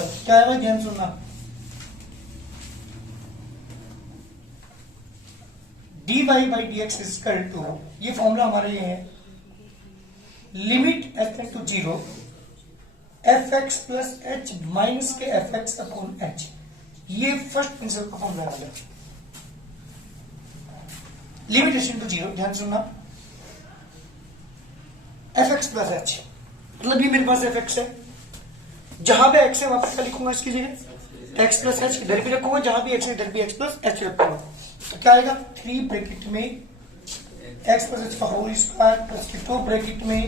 Principal क्या है भाई, ध्यान सुनना। dy by D X equal to, ये फॉर्मूला हमारे ये है, limit H tend to 0 F x plus H minus के एफ एक्स अपॉन एच। ये फर्स्ट प्रिंसिपल का फॉर्मूला आ गया। लिमिट एच टेंड टू 0, ध्यान सुनना, एफ एक्स प्लस एच, मतलब ये मेरे पास एफ एक्स है, जहां पे एक्स है वहां पर क्या लिखूंगा इसकी जगह एक्स प्लस एच, इधर भी रखूंगा, जहां भी एक्स है इधर भी एक्स प्लस एच रखूंगा। तो क्या आएगा, 3 ब्रैकेट में एक्स प्लस एच का होल स्क्वायर प्लस 2 ब्रैकेट में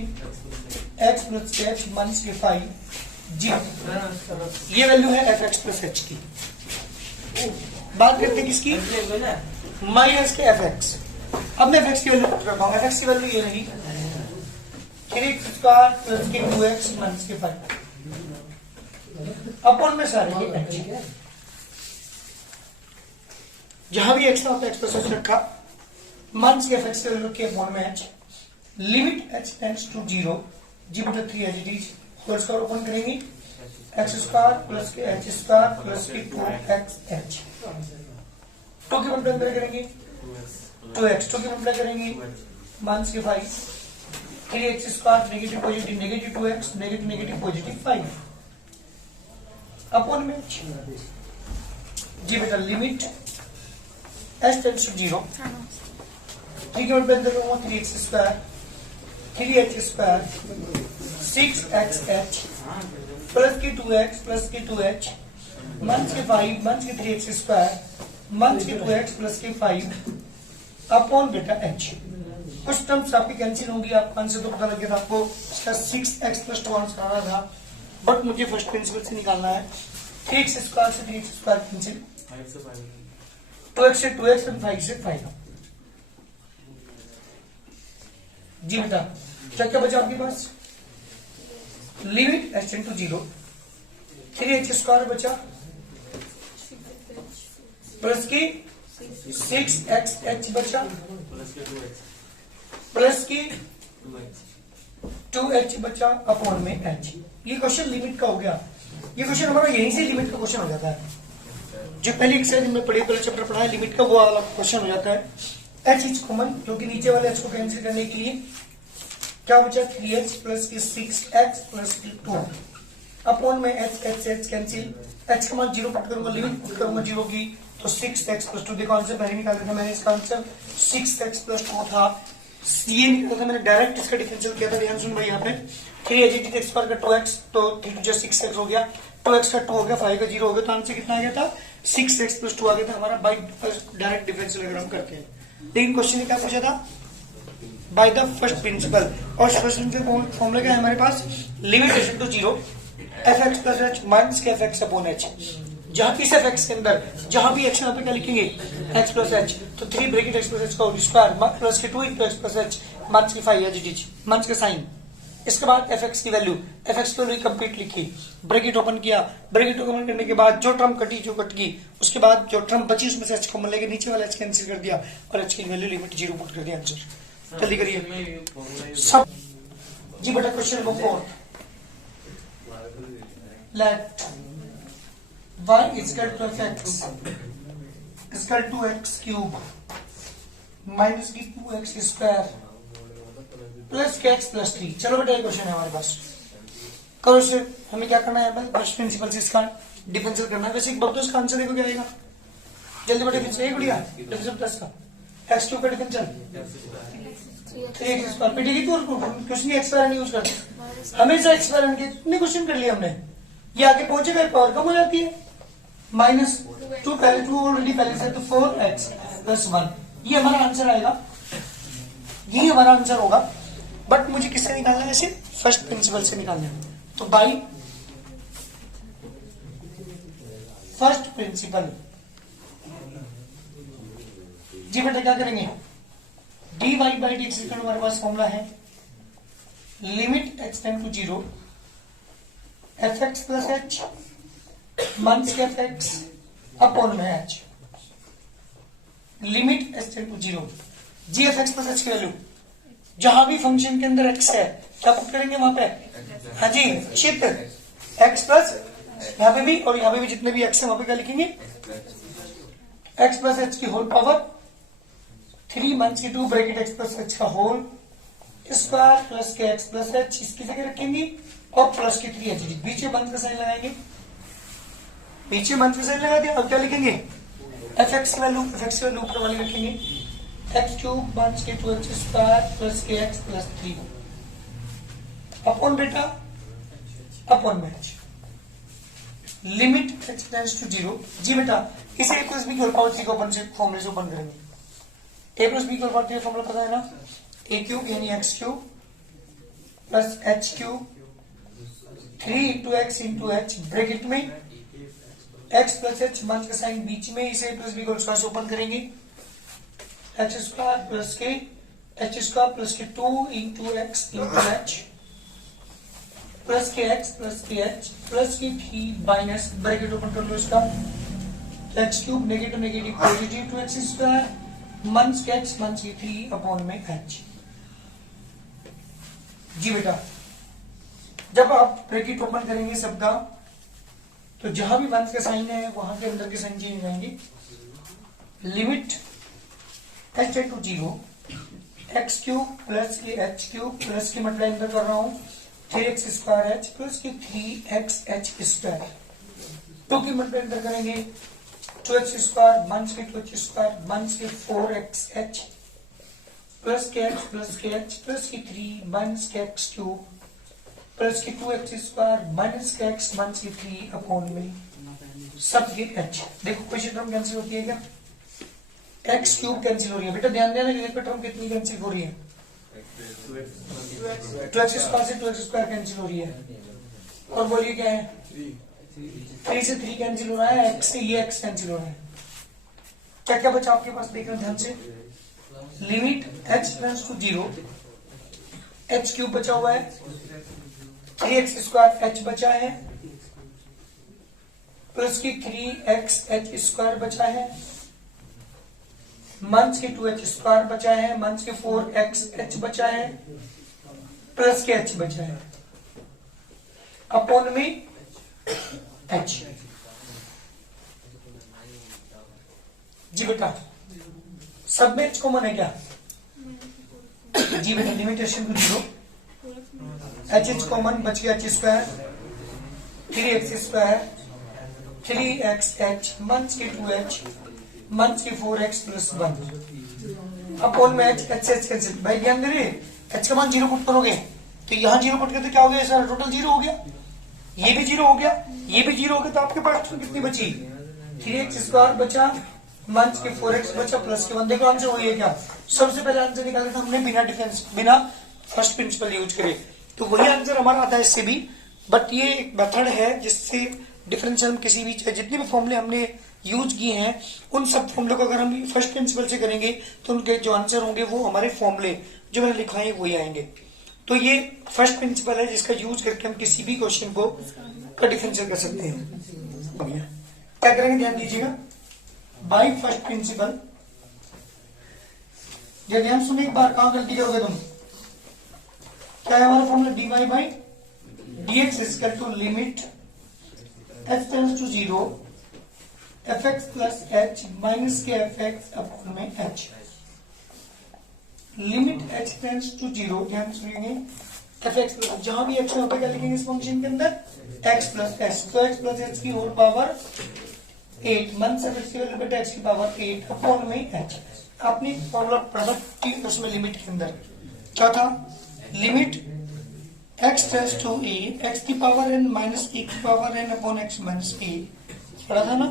एक्स प्लस एच माइनस 5 जी। ये वैल्यू है एफ एक्स प्लस एच की। बात करते हैं किसकी, माइनस के एफ एक्स। अब मैं एफ एक्स की वैल्यू रखता हूँ, एफ एक्स की वैल्यू ये रही 3x square plus 2x minus 5 upon में सारे ये एच, जहां भी एक्स था एक्स प्लस एच रखा, माइनस के एफ एक्स की वैल्यू रखी अपॉन में H, limit H tends to 0 जी बटा 3 H D whole square open करेंगे, एक्स स्क्वायर प्लस के एच स्क्वायर प्लस के 2x एच, 2 की मल्टीप्लाई करेंगे 2x, 2 की मल्टीप्लाई करेंगे माइनस के 5, 3x square negative positive negative 2x negative negative positive 5 upon में जी बेटा लिमिट एच टेंड्स टू 0, 3 की मल्टीप्लाई करूंगा 3x square 3h square 6xh plus की 2x प्लस की 2h माइनस के 5 माइनस के 3x स्क्वायर माइनस के 2x प्लस के 5 अपॉन बेटा h। कुछ टर्म्स आपकी कैंसिल होंगी, आपको आंसर तो पता लग गया था आपको, इसका 6x प्लस 2 आंसर आ रहा था, बट मुझे फर्स्ट प्रिंसिपल से निकालना है। 3x स्क्वायर से 3x स्क्वायर कैंसिल, 2x से 2x और 5 से 5 जी बेटा। क्या क्या बचा आपके पास, limit H tend to 0, 3h square बचा प्लस की 6xh बचा प्लस की 2h बचा अपॉन में h। ये क्वेश्चन लिमिट का हो गया। ये क्वेश्चन हमारा यहीं से लिमिट का क्वेश्चन हो जाता है, जो पहले एक्सरसाइज में पढ़े पहले चैप्टर पढ़ा है लिमिट का, वो वाला क्वेश्चन हो जाता है। h इज कॉमन, क्योंकि नीचे वाले h को कैंसिल करने के लिए क्या बचा 3h प्लस की 6x प्लस की 2 अपॉन में h कैंसिल, h का मान 0 पुट करूंगा, लिमिट पुट करूंगा 0 की, तो 6x प्लस 2। देखो आंसर पहले निकाल था मैंने, इसका आंसर 6x प्लस 2 था, ये निकाला था मैंने, डायरेक्ट इसका डिफरेंशियल किया था। ध्यान सुन भाई, यहाँ पे 3h स्क्वायर का 2x, तो 3 जो 6x हो गया, 2x का 2 हो गया, 5 का 0 हो गया, तो आंसर कितना आ गया था 6x प्लस 2 आ गया था हमारा बाई डायरेक्ट डिफरेंशियल अगर हम करते हैं। लेकिन क्वेश्चन ने क्या पूछा था, बाय द फर्स्ट प्रिंसिपल, और फर्स्ट प्रिंसिपल फॉर्मूला क्या है हमारे पास, limit h to 0 F x plus H minus के एफ एक्स अपॉन एच। जहां भी एफ एक्स के अंदर जहां भी एक्स यहाँ पे क्या लिखेंगे एक्स प्लस एच, तो 3 ब्रैकेट एक्स प्लस एच का होल स्क्वायर प्लस के 2 into x plus H minus के 5 एच डी माइनस के साइन। इसके बाद एफ एक्स की वैल्यू, एफ एक्स की वैल्यू कंप्लीट लिखी, ब्रैकेट ओपन किया, ब्रैकेट ओपन करने के बाद जो टर्म कटी जो कट गई, उसके बाद जो टर्म बची उसमें से एच कॉमन लेके नीचे वाला एच कैंसिल कर दिया और एच की वैल्यू लिमिट 0 पुट कर दिया। आंसर जल्दी करिए सब जी बेटा। Question number 4, let y is equal to fx is equal to x cube minus की 2x स्क्वायर प्लस के x प्लस 3। चलो बेटा ये क्वेश्चन है हमारे पास, करो इसे। हमें क्या करना है, फर्स्ट प्रिंसिपल से इसका डिफरेंशियल करना है। वैसे एक बार तो इसका आंसर देखो क्या आएगा, जल्दी बेटा डिफरेंशियल एक बढ़िया डिफरेंशियल प्लस का x क्यूब का डिफरेंशियल 3x स्क्वायर बेटे की, तो क्वेश्चन ही एक्स पैरेंट यूज करते, हमेशा एक्स पैरेंट के इतने क्वेश्चन कर लिए हमने। ये आगे पहुंचेगा पावर कम हो जाती है, माइनस 2 पहले 2 ऑलरेडी पहले से, तो 4x प्लस 1 ये हमारा आंसर आएगा, यही हमारा आंसर होगा। बट मुझे किससे निकालना है, इसे फर्स्ट प्रिंसिपल से निकालना है। तो बाई फर्स्ट प्रिंसिपल जी बेटा क्या करेंगे, dy बाई डी एक्स हमारे पास फॉर्मूला है, limit x tend to 0 F x plus H minus के एफ एक्स अपॉन में H, limit H tend to 0 जी एफ एक्स प्लस एच की वैल्यू, जहां भी फंक्शन के अंदर एक्स है क्या पुट करेंगे वहां पे, हाँ जी शिफ्ट एक्स प्लस यहाँ पे भी और यहाँ पे भी जितने भी एक्स है वहां पे क्या लिखेंगे, एक्स प्लस एच की होल पावर 3 मंथ्स की 2 ब्रैकेट एक्स प्लस एच का होल स्क्वायर प्लस के एक्स प्लस एच इसकी जगह रखेंगे और प्लस के 3 एच बीच में मंथ का साइन लगाएंगे, पीछे मंथ का साइन लगा दिया। अब क्या लिखेंगे, एफ एक्स की वैल्यू ऊपर वाली रखेंगे, एक्स क्यूब मंथ के 2 एक्स स्क्वायर प्लस के एक्स प्लस 3 अपॉन बेटा अपॉन में H limit H tends to 0। जी बेटा इसे a प्लस बी की होल पावर 3 को अपन से फॉर्मूले से ओपन करेंगे। a प्लस बी की होल पावर 3 फॉर्मूला पता है ना, a क्यूब यानी X cube plus H cube 3 into X into H bracket में एक्स प्लस एच मंथ का साइन बीच में, इसे a प्लस बी को स्क्वायर से ओपन करेंगे, एक्स स्क्वायर प्लस के एच स्क्वायर प्लस के 2 into X into H plus के एक्स प्लस के एच प्लस की 3 माइनस ब्रैकेट ओपन कर लो इसका, x cube negative negative positive 2x square months के एक्स मंथ्स की 3 अपॉन में एच। जी बेटा जब आप ब्रैकेट ओपन करेंगे सबका तो जहां भी मंथ का साइन है वहां के अंदर के साइन चेंज हो जाएंगे, limit h to 0 x cube plus के एच क्यूब प्लस के मतलब अंदर कर रहा हूं 3x स्क्वायर एच प्लस के 3x एच स्क्वायर, टू की मतलब अंदर करेंगे 2x स्क्वायर मंथ्स के 2x स्क्वायर मंथ्स के 4x एच प्लस के x प्लस के एच प्लस की 3 मंथ्स के x क्यूब प्लस की 2x स्क्वायर माइनस के x मंथ्स की 3 अपॉन में सब के h। देखो क्वेश्चन टर्म कैंसिल होती है क्या, x क्यूब कैंसिल हो रही है बेटा, ध्यान देना कि टर्म कितनी कैंसिल हो रही है, 2x स्क्वायर से 2x स्क्वायर कैंसिल हो रही है और बोलिए क्या है 3 से 3 कैंसिल हो रहा है, x से ये x कैंसिल हो रहा है। क्या क्या बचा आपके पास देखना ध्यान से, limit h tends to 0 h cube बचा हुआ है, 3x स्क्वायर h बचा है प्लस की 3x h स्क्वायर बचा है, मंथ्स के 2h स्क्वायर बचा है, मंथ्स के 4x h बचा है प्लस के h बचा है अपॉन में h। जी बेटा सब में h कॉमन है क्या, जी बेटा लिमिटेशन टू 0 एच कॉमन बच गया, h square 3x square 3x h months के 2h मंथ्स के 4x प्लस 1 अपॉन में h h कैंसिल। भाई ध्यान दे रहे h का मान 0 पुट करोगे तो यहाँ 0 पुट करते क्या हो गया, सारा टोटल 0 हो गया, ये भी 0 हो गया, ये भी 0 हो गया, तो आपके पास कितनी बची 3x स्क्वायर बचा मंथ्स के 4x बचा प्लस के 1। देखो आंसर वही है क्या, सबसे पहले आंसर निकाला था हमने बिना डिफरेंस बिना फर्स्ट प्रिंसिपल यूज करे, तो वही आंसर हमारा आता है इससे भी। बट ये एक मेथड है जिससे डिफरेंशियल हम किसी भी जितने भी फॉर्मूले हमने यूज किए हैं उन सब फॉर्मूले को अगर हम फर्स्ट प्रिंसिपल से करेंगे तो उनके जो आंसर होंगे वो हमारे फॉर्मूले जो मैंने लिखवाए हैं वही आएंगे। तो ये फर्स्ट प्रिंसिपल है जिसका यूज करके हम किसी भी क्वेश्चन को डिफरेंशियल कर सकते हैं। क्या करेंगे ध्यान दीजिएगा, बाय फर्स्ट प्रिंसिपल ध्यान सुनिए एक बार, कहां गलती करोगे तुम, क्या है हमारा formula dy by dx equal to limit h tends to 0 fx plus h minus के fx अपॉन में h, limit h tends to 0 ध्यान सुनिए fx प्लस जहां भी h होगा क्या लिखेंगे इस फंक्शन के अंदर x प्लस h, तो x प्लस h की होल पावर 8 मन से x की पावर 8 अपॉन में h। आपने फॉर्मूला पढ़ा था उसमें लिमिट के अंदर क्या था, limit x tends to a x की पावर n माइनस a की power n upon x minus a पढ़ा था ना,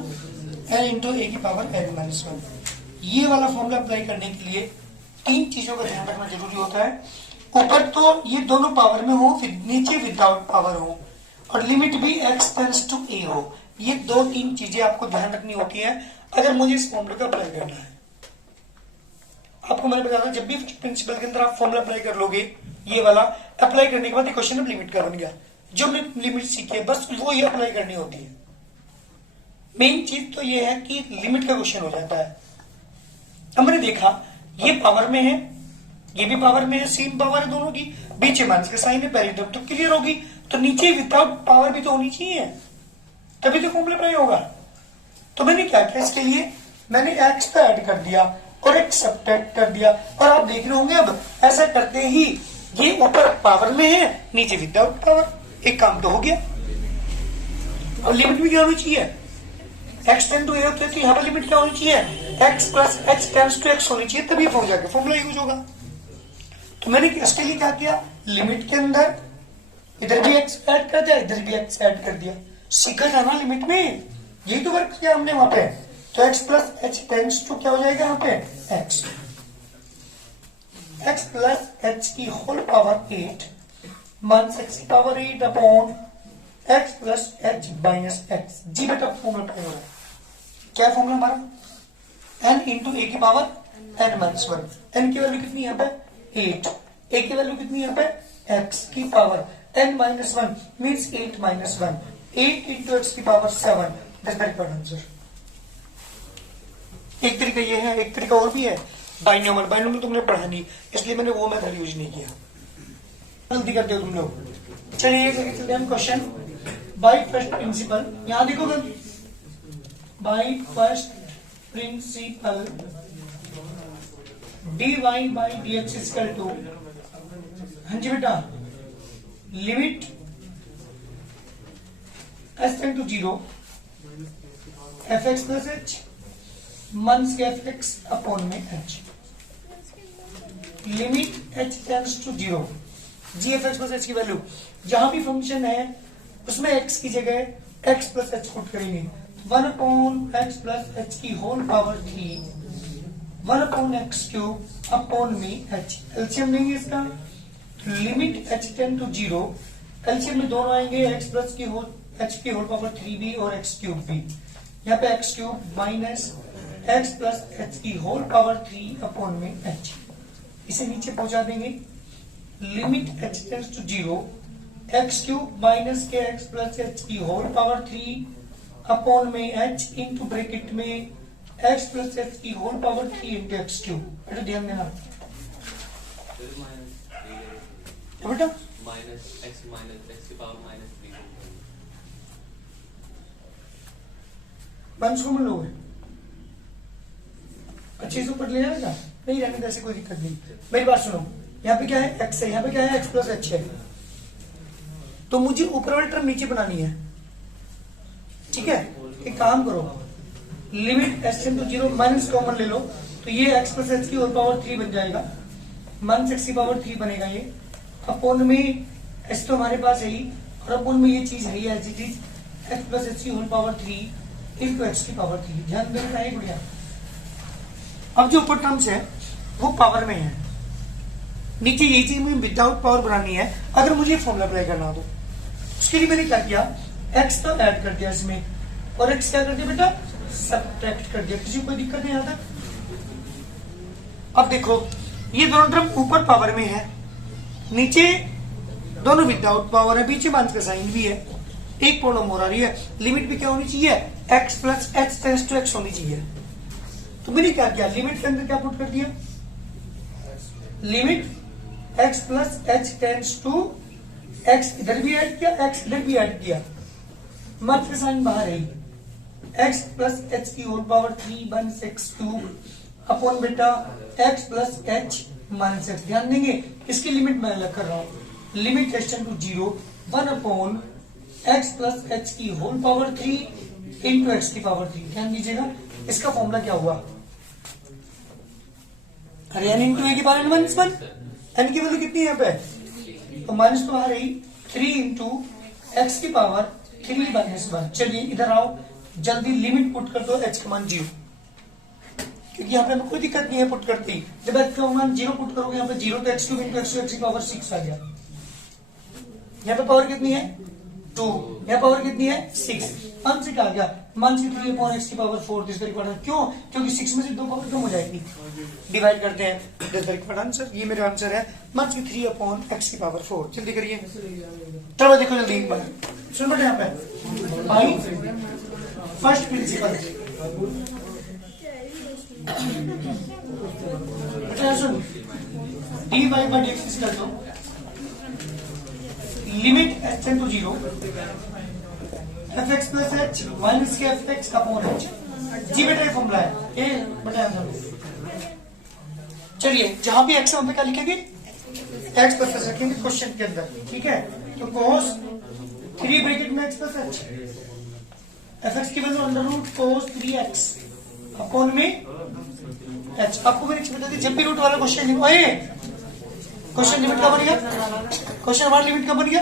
n इंटू a की पावर n माइनस 1। ये वाला फॉर्मूला अप्लाई करने के लिए 3 चीजों का ध्यान रखना जरूरी होता है, ऊपर तो ये दोनों पावर में हो, नीचे विदाउट पावर हो, और लिमिट भी x टेंड्स टू a हो। ये 2-3 चीजें आपको ध्यान रखनी होती है अगर मुझे इस फॉर्मूले का अप्लाई करना है। आपको मैंने बताया था जब भी प्रिंसिपल के अंदर आप फॉर्मूला अप्लाई कर लोगे, ये वाला अप्लाई करने के बाद एक क्वेश्चन लिमिट का बन गया, जो हमने लिमिट सीखी है बस वो ही अप्लाई करनी होती है। मेन चीज तो ये है कि लिमिट का क्वेश्चन हो जाता है। हमने देखा ये पावर में है, ये भी पावर में है, सेम पावर है दोनों की, बीच माइनस का साइन है, पहली टर्म तो क्लियर होगी, तो नीचे विदाउट पावर भी तो होनी चाहिए। तभी तो फॉर्मूला अप्लाई होगा। तो मैंने क्या किया, इसके लिए मैंने x पे ऐड कर दिया और x सब्ट्रैक्ट कर दिया, और आप देख रहे होंगे अब ऐसा करते ही ये ऊपर पावर में है, नीचे विदाउट पावर, एक काम तो हो गया। और लिमिट भी क्या होनी चाहिए, x टेंड टू a होता है तो यहाँ पर लिमिट क्या होनी चाहिए, x plus h tends to x होनी चाहिए, तभी हो जाएगा फॉर्मूला यूज होगा। तो मैंने इसके लिए क्या किया, लिमिट के अंदर इधर भी x ऐड कर दिया, इधर भी x ऐड कर दिया। सीखा था ना लिमिट में, यही तो वर्क किया हमने वहां पे। तो x plus h tends to क्या हो जाएगा यहाँ पे, x प्लस h की होल पावर 8 माइनस x की power 8 upon x plus h minus x। जी बेटा फॉर्मूला अप्लाई हो रहा है, क्या फॉर्मूला हमारा, n इंटू a की पावर n माइनस 1। n की वैल्यू कितनी यहाँ पे 8, a की वैल्यू कितनी यहाँ पे x की power n minus 1 means 8 minus 1, 8 into x की power 7, that's the correct answer. एक तरीका ये है, एक तरीका और भी है, बाइनोमियल। बाइनोमियल तुमने पढ़ा नहीं, इसलिए मैंने वो मेथड यूज नहीं किया, गलती करते हो तुम लोग। चलिए चलते हैं क्वेश्चन बाय फर्स्ट प्रिंसिपल। यहां देखो, by first principle dy by dx equal to, हाँ जी बेटा, limit s tend to 0 fx plus h minus fx upon में h, limit h tends to 0 जी एफ एक्स प्लस h की value, जहां भी फंक्शन है उसमें x की जगह x प्लस h पुट करेंगे, 1 अपॉन x प्लस h की whole power 3, 1 upon x cube upon में h। एलसीएम लेंगे इसका, limit h tend to 0, LCM में दोनों आएंगे, x प्लस की होल h की होल पावर 3 भी और x क्यूब भी। यहाँ पे x cube minus x plus h की होल पावर 3 अपॉन में h, इसे नीचे पहुंचा देंगे, limit h tends to 0, x cube minus के x प्लस h की होल पावर 3 अपॉन में h इंटू ब्रैकेट में x प्लस h की whole power 3 into x cube. बेटा ध्यान देना बेटा, माइनस एक्स की पावर माइनस 3 वंश को मिल लोगे, अच्छे से पढ़ लेना बेटा, नहीं रहने ऐसे कोई दिक्कत नहीं। मेरी बात सुनो, यहाँ पे क्या है x है, यहाँ पे क्या है x प्लस h है, तो मुझे ऊपर वाली टर्म नीचे बनानी है, ठीक है। एक काम करो, limit s tend to 0 minus common ले लो, तो ये x प्लस h की होल पावर 3 बन जाएगा, माइनस x की पावर 3 बनेगा ये, अपॉन में s तो हमारे पास है ही, और अपॉन में ये चीज है ही as it is, x plus h की होल पावर 3 इंटू x की पावर 3। ध्यान देना है बढ़िया। अब जो ऊपर टर्म्स है वो पावर में है, नीचे ये चीज मुझे विदाउट पावर बनानी है, अगर मुझे फॉर्मूला अप्लाई करना हो तो उसके लिए मैंने क्या किया, x तो ऐड कर दिया इसमें, और x क्या कर दिया बेटा, सब्ट्रैक्ट कर दिया। किसी को कोई दिक्कत नहीं आता। अब देखो ये दोनों टर्म ऊपर पावर में है, नीचे दोनों विदाउट पावर है, पीछे माइनस का साइन भी है, एक प्रॉब्लम हो रही है, लिमिट भी क्या होनी चाहिए, x plus h tends to x होनी चाहिए। तो मैंने क्या किया, लिमिट के अंदर क्या पुट कर दिया, limit x plus h tends to x, इधर भी ऐड किया, x इधर भी ऐड किया, माइनस का साइन बाहर है, x प्लस h की whole power 3 minus x cube upon बेटा x plus h minus x। ध्यान देंगे इसकी लिमिट मैं अलग कर रहा हूं, limit h tend to 0, 1 upon x plus h की होल पावर 3 इंटू x की पावर 3। ध्यान दीजिएगा इसका फॉर्मूला क्या हुआ, अरे n इंटू a की पावर माइनस 1, n की वैल्यू कितनी है यहाँ पे, तो माइनस तो आ रही 3 इंटू x की पावर 3 माइनस 1। चलिए इधर आओ, जल्दी लिमिट पुट कर दो h का मान 0, क्योंकि यहाँ पे हमें कोई दिक्कत नहीं है पुट करती, जब h का मान 0 पुट करोगे यहाँ पे 0 तो x क्यूब इंटू x की पावर 6 आ गया। यहाँ पे पावर कितनी है 2, यहाँ पावर कितनी है 6, मान से क्या आ गया, मान से 3 अपॉन x की पावर 4, दिस द करेक्ट। क्यों, क्योंकि 6 में से 2 पावर कम हो जाएगी, डिवाइड करते हैं, दिस द करेक्ट आंसर। ये मेरा आंसर है, मान से 3 अपॉन x की पावर 4। जल्दी करिए, चलो देखो जल्दी एक बार सुन बेटा, यहाँ पे आई फर्स्ट प्रिंसिपल बेटा सुन, dy बाई dx कर दो, limit h tend to 0, F x plus H minus के एफ एक्स अपॉन एच। जी बेटा ये फॉर्मूला है, ये बेटा आंसर। चलिए जहां भी एक्स है वहां पे क्या लिखेंगे, एक्स प्लस रखेंगे क्वेश्चन के अंदर, ठीक है। तो cos 3 ब्रैकेट में x plus h, f x की value under root cos 3x upon में एच। आपको मैंने बता दी जब भी रूट वाला क्वेश्चन क्वेश्चन लिमिट का बन गया, क्वेश्चन हमारा लिमिट का बन गया।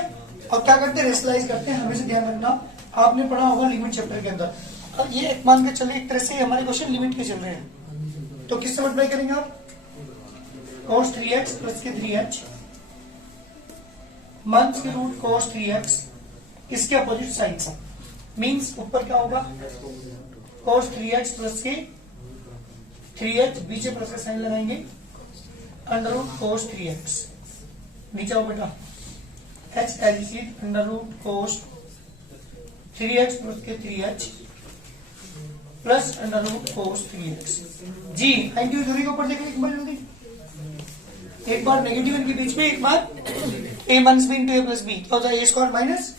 और क्या करते हैं, रेशनलाइज करते हैं। हमेशा ध्यान रखना, आपने पढ़ा होगा लिमिट चैप्टर के अंदर। अब ये एक मान के चलिए एक तरह से हमारे क्वेश्चन लिमिट के चल रहे हैं, तो किससे मल्टीप्लाई करेंगे आप, cos 3x प्लस के 3h माइनस के रूट cos 3x, इसके अपोजिट साइड से मीन्स ऊपर क्या होगा, cos 3x प्लस के 3h, बीच में प्लस का साइन लगाएंगे, अंडर रूट cos 3x। नीचे आओ बेटा, h एलिसिड under root cos 3x plus के 3h plus under root cos 3x। जी एंटी दूरी के ऊपर देखें एक बार जल्दी, एक बार नेगेटिव इनके बीच में, एक बार a minus b into a plus b, क्या होता है, a square minus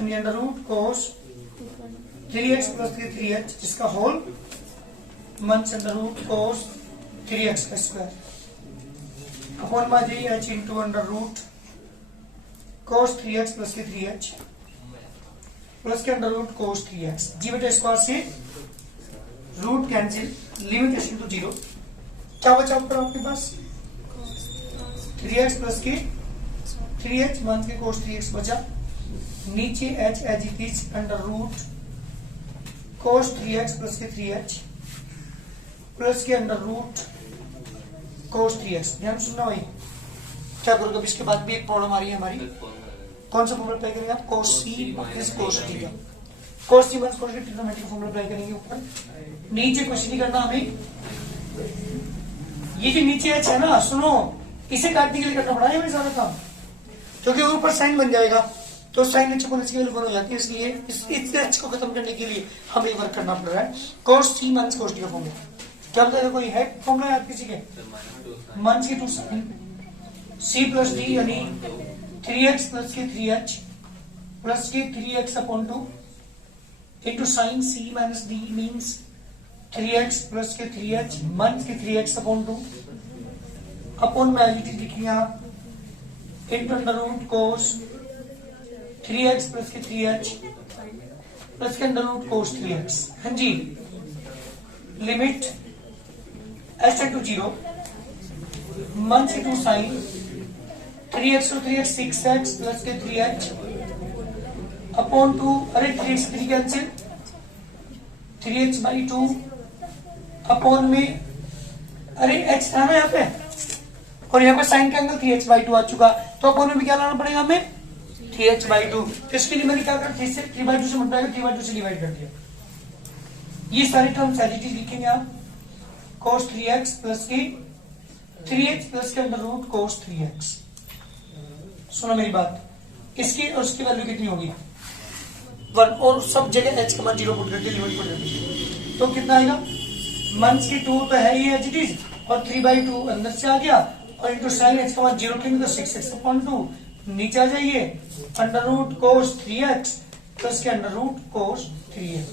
under root cos 3x plus के 3h, जिसका whole minus under root cos 3x का स्क्वायर अपॉन में जी h into under root cos 3x plus के 3h plus के अंडर रूट cos 3x। जी बेटा स्क्वायर से root cancel, limitation to 0, क्या बचा ऊपर आपके पास, 3x प्लस के 3h मान के cos 3x बचा, नीचे h as it is under root cos 3x plus के 3h प्लस के अंडर रूट cos 3x। ध्यान सुनना भाई, क्या करोगे, अब इसके बाद भी एक प्रॉब्लम आ रही है हमारी, कौन सा फॉर्मूला अप्लाई करेंगे आप, cos c minus cos theta, cos c minus cos theta trigonometric formula apply करेंगे ऊपर। नीचे कुछ नहीं करना हमें, ये जो नीचे h है ना, सुनो, इसे काटने के लिए करना पड़ा है हमें सारा काम, क्योंकि ऊपर साइन बन जाएगा, तो साइन h को की वैल्यू हो जाती है, इसलिए इस h को खत्म करने के लिए हमें वर्क करना पड़ रहा है। cos c minus cos theta formula क्या बताएगा, कोई है फॉर्मूला याद किसी के, माइनस के 2 साइन c प्लस डी यानी 3x प्लस के 3h प्लस के 3x upon 2 into sine c minus D means 3x plus के 3h माइनस के 3x अपॉन 2 अपॉन में एलिटी लिखिए आप into under root cos 3x plus के 3h प्लस के अंडर रूट cos 3x। हाँ जी, limit h tend to 0 minus के 2 sign 3x to 3x 6x plus के 3h अपॉन 2, अरे 3x 3 cancel, 3x by 2 upon में, अरे x था ना यहाँ पे, और यहाँ पे साइन का एंगल 3x बाई 2 आ चुका, तो अपॉन में भी क्या लाना पड़ेगा हमें, 3x बाई 2। तो इसके लिए मैंने क्या करा, 3 बाई 2 से मल्टीप्लाई कर 3 बाई 2 से डिवाइड कर दिया। ये सारे टर्म्स एलिटी लिखेंगे आप, cos 3x प्लस के 3x प्लस के अंडर रूट cos 3x। सुनो मेरी बात, इसकी और उसकी वैल्यू कितनी होगी 1, और सब जगह h का मान 0 पुट करके लिमिट पुट करके, तो कितना आएगा, माइनस की 2 तो है ही एज इट इज, और 3/2 अंदर से आ गया, और इंटू साइन h का मान 0 करेंगे तो 6x अपॉन 2, नीचे आ जाइए under root cos 3x plus के अंडर रूट cos 3x,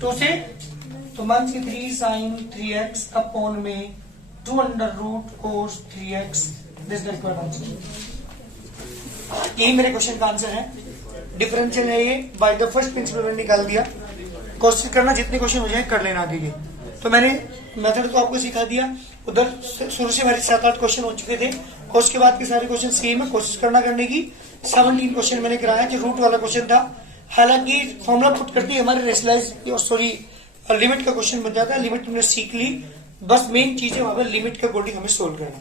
तो से तो माइनस की 3 साइन 3x अपॉन में 2 अंडर root cos 3x, this the required answer. यही मेरे क्वेश्चन का आंसर है, डिफरेंशियल है ये, बाय द फर्स्ट प्रिंसिपल मैंने निकाल दिया। कोशिश करना जितने क्वेश्चन हो जाए कर लेना आगे के। तो मैंने मेथड तो आपको सिखा दिया, उधर शुरू से हमारे 7-8 क्वेश्चन हो चुके थे, और उसके बाद के सारे क्वेश्चन सेम है, कोशिश करना करने की। 17 क्वेश्चन मैंने कराया जो रूट वाला क्वेश्चन था, हालांकि फॉर्मूला पुट करते ही हमारे रेशनलाइज सॉरी लिमिट का क्वेश्चन बन जाता है। लिमिट तुमने सीख ली, बस मेन चीज है वहां पर लिमिट के अकॉर्डिंग हमें सोल्व करना।